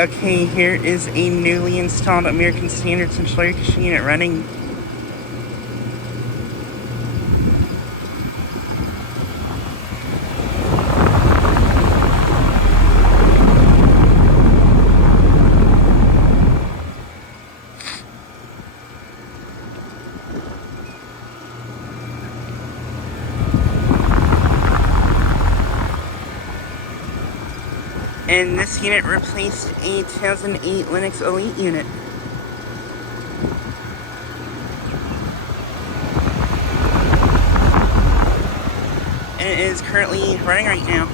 Okay, here is a newly installed American Standard Central Air Conditioning Unit running. And this unit replaced a 2008 Lennox Elite unit. And it is currently running right now.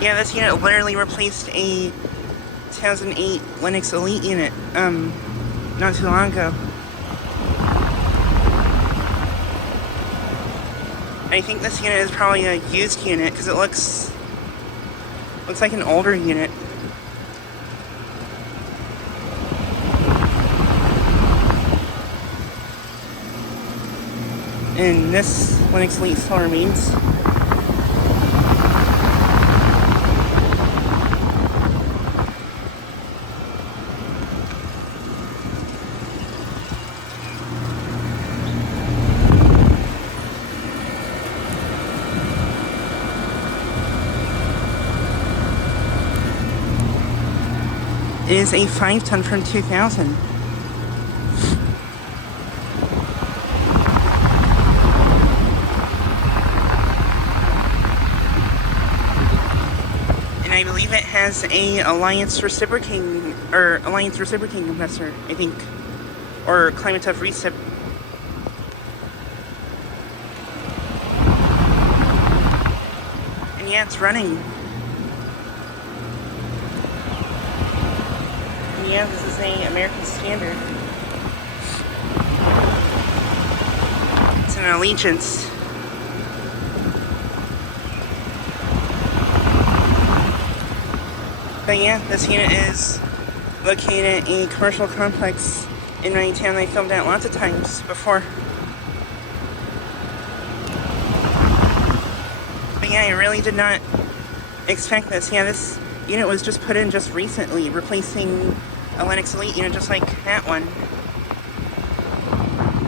Yeah, this unit literally replaced a 2008 Lennox Elite unit, not too long ago. I think this unit is probably a used unit because it looks like an older unit. And this Lennox Elite still remains. It is a 5-ton from 2000. And I believe it has a Alliance reciprocating compressor, I think. Or Climatuff recip. And yeah, it's running. Yeah, this is a American Standard. It's an Allegiance. But yeah, this unit is located at a commercial complex in my town. I filmed at lots of times before. But yeah, I really did not expect this. Yeah, this unit was just put in just recently, replacing a Lennox Elite unit just like that one.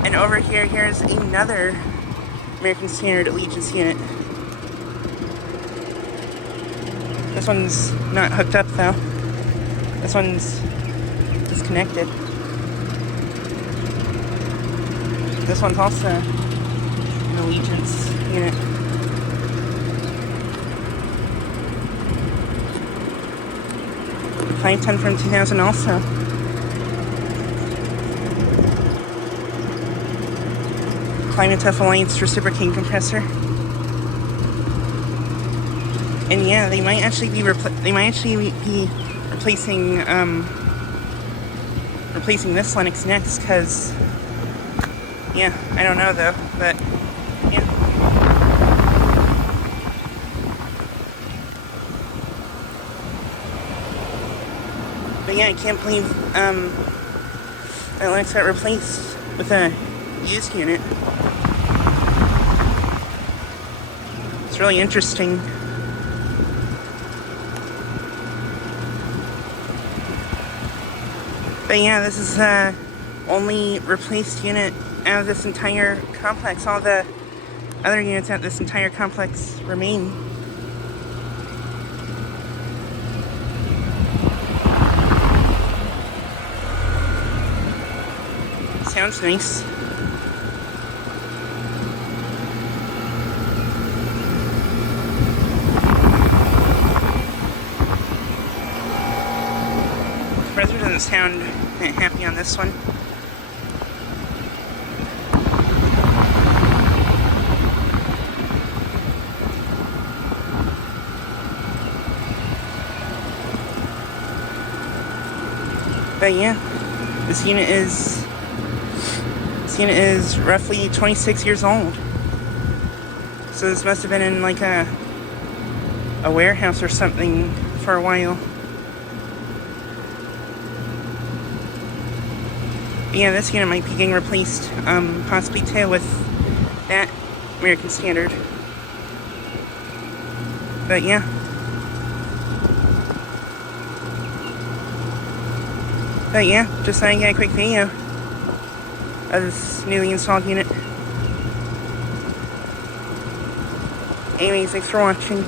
And over here, here's another American Standard Allegiance unit. This one's not hooked up though. This one's disconnected. This one's also an Allegiance unit. A 5-ton from 2000 also. Climatuff Alliance reciprocating compressor. And yeah, they might actually be replacing this Lennox next, because yeah, I don't know though, but yeah. But yeah, I can't believe that Lennox got replaced with a used unit. It's really interesting. But yeah, this is the only replaced unit out of this entire complex. All the other units at this entire complex remain. Sounds nice. The compressor doesn't sound happy on this one. But yeah, this unit is roughly 26 years old. So this must have been in like a warehouse or something for a while. But yeah, this unit might be getting replaced, possibly too, with that American Standard. But yeah. But yeah, just thought I'd get a quick video of this newly installed unit. Anyways, thanks for watching.